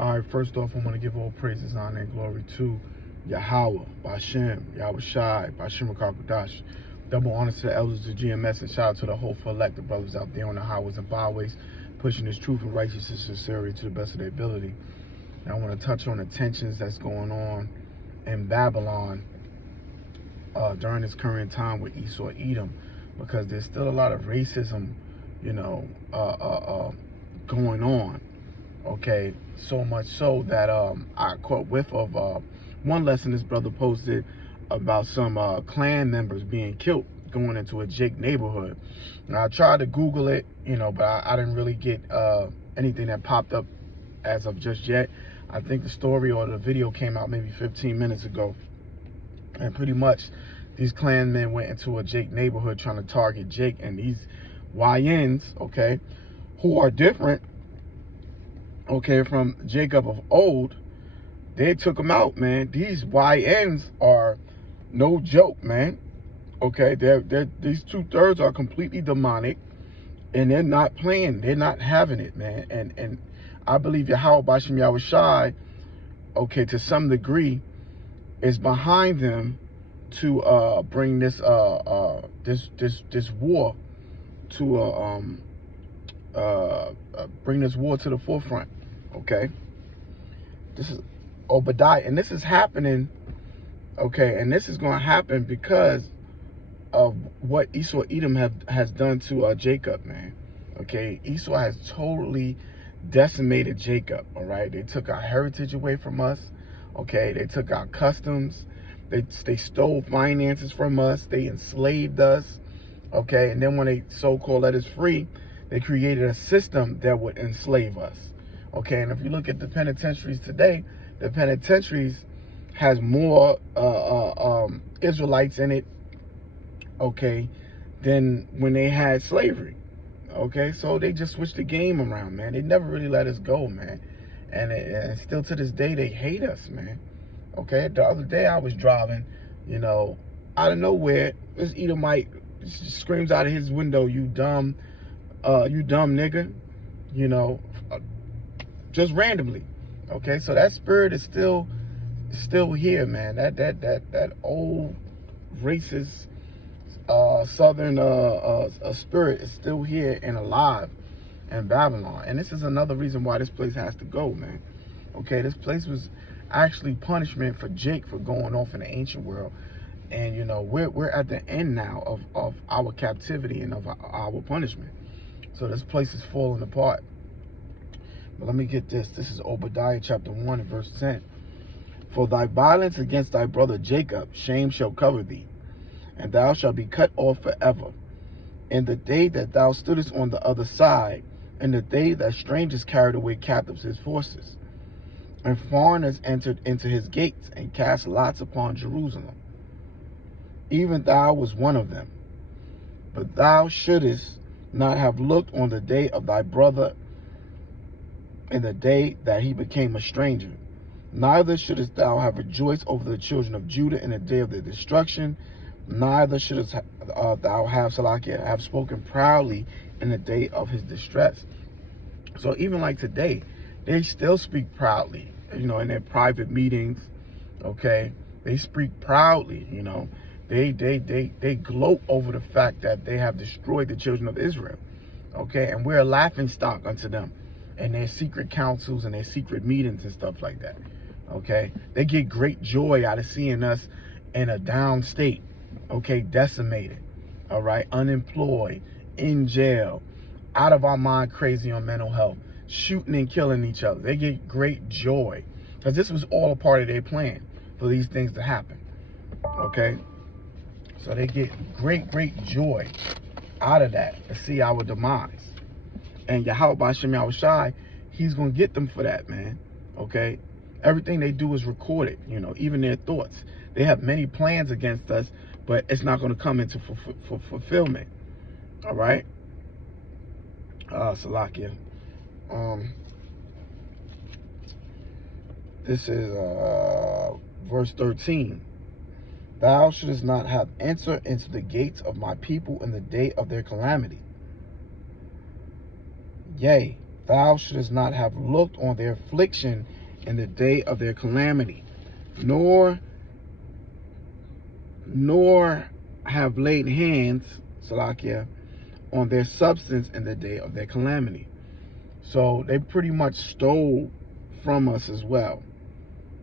All right, first off, I want to give all praises, honor, and glory to Yahweh, Bashem, Yahweh Shai, Bashem Rakakadash. Double honor to the elders of GMS, and shout out to the whole elected brothers out there on the highways and byways, pushing this truth and righteousness and sincerity to the best of their ability. And I want to touch on the tensions that's going on in Babylon during this current time with Esau Edom, because there's still a lot of racism, going on. Okay, so much so that I caught whiff of one lesson this brother posted about some Klan members being killed going into a Jake neighborhood. Now I tried to Google it, but I didn't really get anything that popped up as of just yet. I think the story or the video came out maybe 15 minutes ago, and pretty much these Klan men went into a Jake neighborhood trying to target Jake, and these YNs, okay, who are different, okay, from Jacob of old, they took him out, man. These YNs are no joke, man. Okay, these 2/3 are completely demonic, and they're not playing. They're not having it, man. And I believe Yahweh Bashem Yahweh Shai, okay, to some degree, is behind them to bring this this war to bring this war to the forefront. Okay, this is Obadiah, and this is happening. Okay, and this is going to happen because of what Esau Edom has done to Jacob, man. Okay, Esau has totally decimated Jacob. All right, they took our heritage away from us. Okay, they took our customs. They stole finances from us. They enslaved us. Okay, and then when they so-called let us free, they created a system that would enslave us. Okay, and if you look at the penitentiaries today, the penitentiaries has more Israelites in it, okay, than when they had slavery. Okay, so they just switched the game around, man. They never really let us go, man. And still to this day, they hate us, man. Okay, the other day I was driving, out of nowhere, this Edomite screams out of his window, you dumb nigga, just randomly. Okay, so that spirit is still here, man. That old racist southern spirit is still here and alive in Babylon. And this is another reason why this place has to go, man. Okay, this place was actually punishment for Jake for going off in the ancient world. And we're at the end now of our captivity and of our punishment. So this place is falling apart. But let me get this. This is Obadiah chapter 1 and verse 10. For thy violence against thy brother Jacob, shame shall cover thee, and thou shalt be cut off forever. In the day that thou stoodest on the other side, in the day that strangers carried away captives his forces, and foreigners entered into his gates, and cast lots upon Jerusalem. Even thou was one of them. But thou shouldest not have looked on the day of thy brother, in the day that he became a stranger. Neither shouldest thou have rejoiced over the children of Judah in the day of their destruction. Neither shouldest thou have spoken proudly in the day of his distress. So even like today, they still speak proudly, in their private meetings. Okay, they speak proudly. They gloat over the fact that they have destroyed the children of Israel. Okay, and we're a laughing stock unto them, and their secret councils and their secret meetings and stuff like that. Okay, they get great joy out of seeing us in a down state. Okay, decimated. All right, unemployed, in jail, out of our mind, crazy on mental health, shooting and killing each other. They get great joy because this was all a part of their plan for these things to happen. Okay, so they get great joy out of that to see our demise. And Yahweh Bashem Yahweh Shai, he's going to get them for that, man. Okay, everything they do is recorded, even their thoughts. They have many plans against us, but it's not going to come into fulfillment. All right, Salakia. This is verse 13. Thou shouldest not have entered into the gates of my people in the day of their calamity. Yea, thou shouldest not have looked on their affliction in the day of their calamity, nor have laid hands, Salakia, on their substance in the day of their calamity. So they pretty much stole from us as well.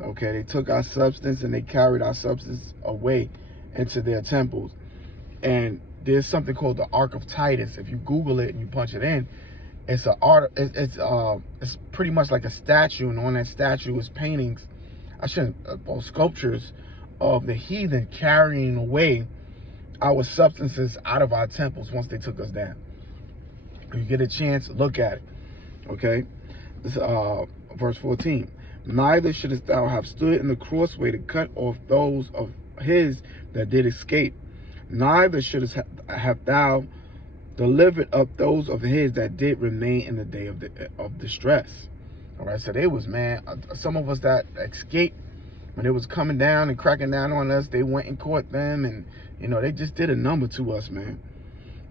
Okay, they took our substance and they carried our substance away into their temples. And there's something called the Ark of Titus. If you Google it and you punch it in, it's it's pretty much like a statue, and on that statue is paintings, or sculptures of the heathen carrying away our substances out of our temples once they took us down. If you get a chance, look at it. Okay, this verse 14. Neither shouldest thou have stood in the crossway to cut off those of his that did escape. Neither shouldest have thou delivered up those of his that did remain in the day of distress. All right, so they was, man, some of us that escaped when it was coming down and cracking down on us, they went and caught them, and they just did a number to us, man.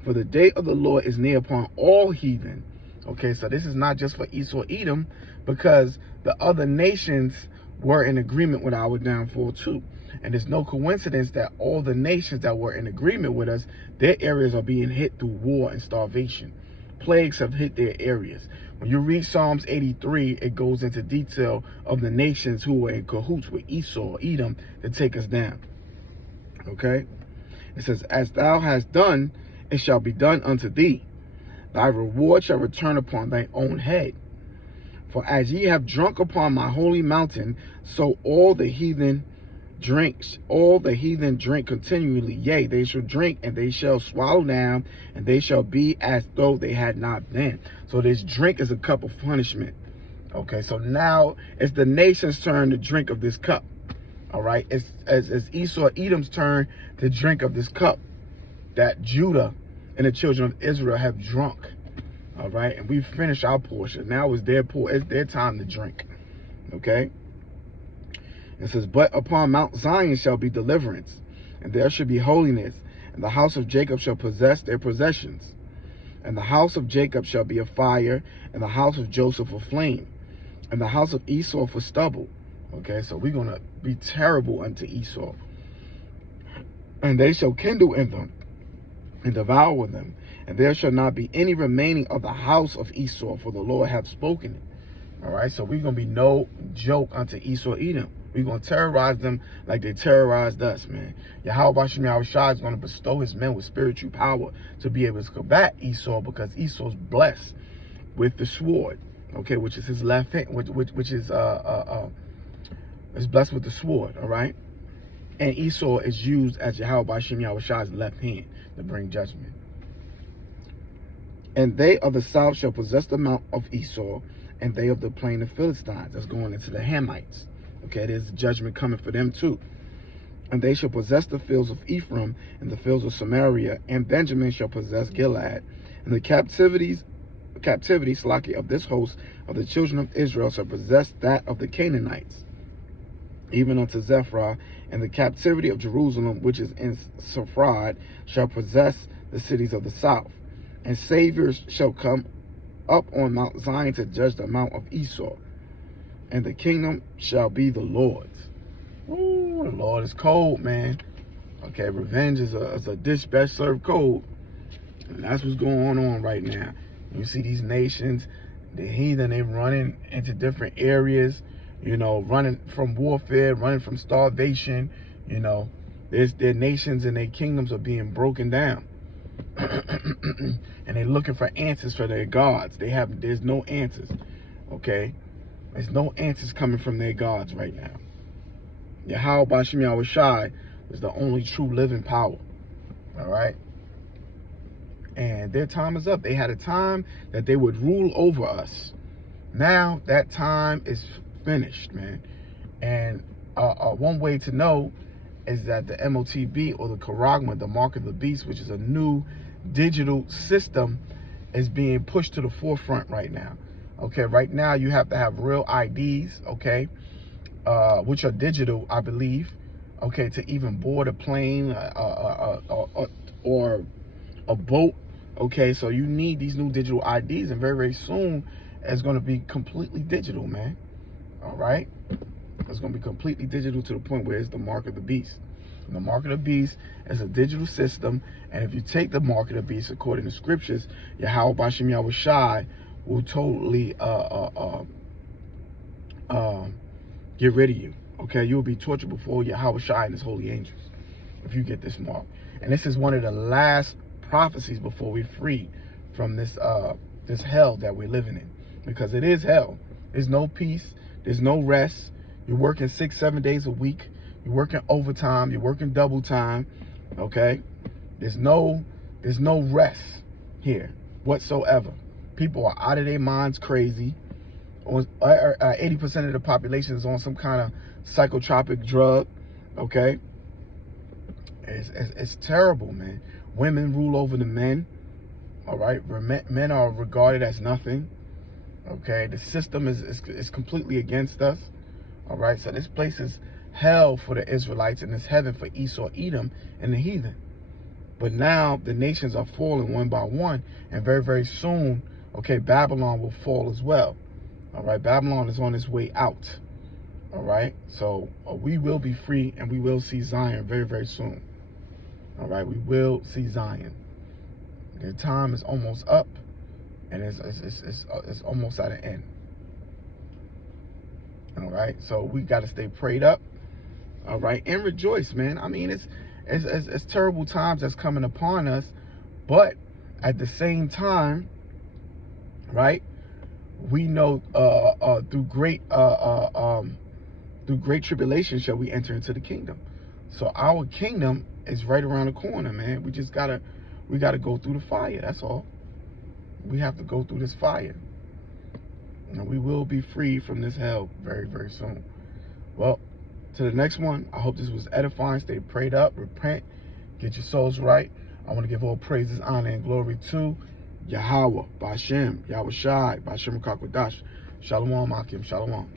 For the day of the Lord is near upon all heathen. Okay, so this is not just for Esau, Edom, because the other nations were in agreement with our downfall too. And there's no coincidence that all the nations that were in agreement with us, their areas are being hit through war and starvation. Plagues have hit their areas. When you read Psalms 83, it goes into detail of the nations who were in cahoots with Esau, Edom, to take us down. Okay? It says, as thou hast done, it shall be done unto thee. Thy reward shall return upon thy own head. For as ye have drunk upon my holy mountain, so all the heathen drink continually. Yea, they shall drink, and they shall swallow down, and they shall be as though they had not been. So this drink is a cup of punishment. Okay, so now it's the nation's turn to drink of this cup. All right, it's Esau, Edom's turn to drink of this cup that Judah and the children of Israel have drunk. All right, and we've finished our portion. Now it's their time to drink. Okay. It says, but upon Mount Zion shall be deliverance, and there shall be holiness, and the house of Jacob shall possess their possessions. And the house of Jacob shall be a fire, and the house of Joseph a flame, and the house of Esau for stubble. Okay, so we're going to be terrible unto Esau. And they shall kindle in them, and devour them, and there shall not be any remaining of the house of Esau, for the Lord hath spoken it. All right, so we're going to be no joke unto Esau, Edom. We're going to terrorize them like they terrorized us, man. Yahweh Hashem Yahushua is going to bestow his men with spiritual power to be able to combat Esau, because Esau's blessed with the sword, okay, which is his left hand, which is blessed with the sword, all right? And Esau is used as Yahweh Hashem Yahushua's left hand to bring judgment. And they of the south shall possess the mount of Esau, and they of the plain of Philistines. That's going into the Hamites. Okay, there's judgment coming for them too. And they shall possess the fields of Ephraim and the fields of Samaria, and Benjamin shall possess Gilead. And the captivity of this host of the children of Israel shall possess that of the Canaanites, even unto Zephra. And the captivity of Jerusalem, which is in Sepharad, shall possess the cities of the south. And saviors shall come up on Mount Zion to judge the mount of Esau. And the kingdom shall be the Lord's. Ooh, the Lord is cold, man. Okay, revenge is a dish best served cold. And that's what's going on right now. You see these nations, the heathen, they running into different areas, running from warfare, running from starvation. Their nations and their kingdoms are being broken down. And they're looking for answers for their gods. There's no answers. Okay? There's no answers coming from their gods right now. Yahweh Bashem Yahushai is the only true living power. All right? And their time is up. They had a time that they would rule over us. Now that time is finished, man. And one way to know is that the MOTB, or the Karagma, the Mark of the Beast, which is a new digital system, is being pushed to the forefront right now. Okay, right now you have to have real IDs, okay, which are digital, I believe, okay, to even board a plane or a boat. Okay, so you need these new digital IDs, and very, very soon is going to be completely digital, man. All right? It's going to be completely digital to the point where it's the mark of the beast. And the mark of the beast is a digital system, and if you take the mark of the beast according to scriptures, Yahweh Bashem Yahweh Shai will totally get rid of you. Okay, you will be tortured before Yahweh Shai and his holy angels if you get this mark. And this is one of the last prophecies before we're free from this this hell that we're living in, because it is hell. There's no peace. There's no rest. You're working 6-7 days a week. You're working overtime. You're working double time. Okay, there's no rest here whatsoever. People are out of their minds, crazy. 80% of the population is on some kind of psychotropic drug. Okay, it's terrible, man. Women rule over the men. All right, men are regarded as nothing. Okay, the system is completely against us. All right, so this place is hell for the Israelites, and it's heaven for Esau, Edom, and the heathen. But now the nations are falling one by one, and very, very soon, okay, Babylon will fall as well. All right, Babylon is on its way out. All right, so we will be free, and we will see Zion very, very soon. All right, we will see Zion. The time is almost up, and it's almost at an end. All right, so we got to stay prayed up. All right, and rejoice, man. I mean, it's terrible times that's coming upon us, but at the same time, right? We know through great tribulation shall we enter into the kingdom. So our kingdom is right around the corner, man. We gotta go through the fire. That's all. We have to go through this fire. And we will be free from this hell very, very soon. Well, to the next one, I hope this was edifying. Stay prayed up, repent, get your souls right. I want to give all praises, honor, and glory to Yahweh, Bashem, Yahweh Shai, Bashem Kakwadash. Shalom, Akim, Shalom.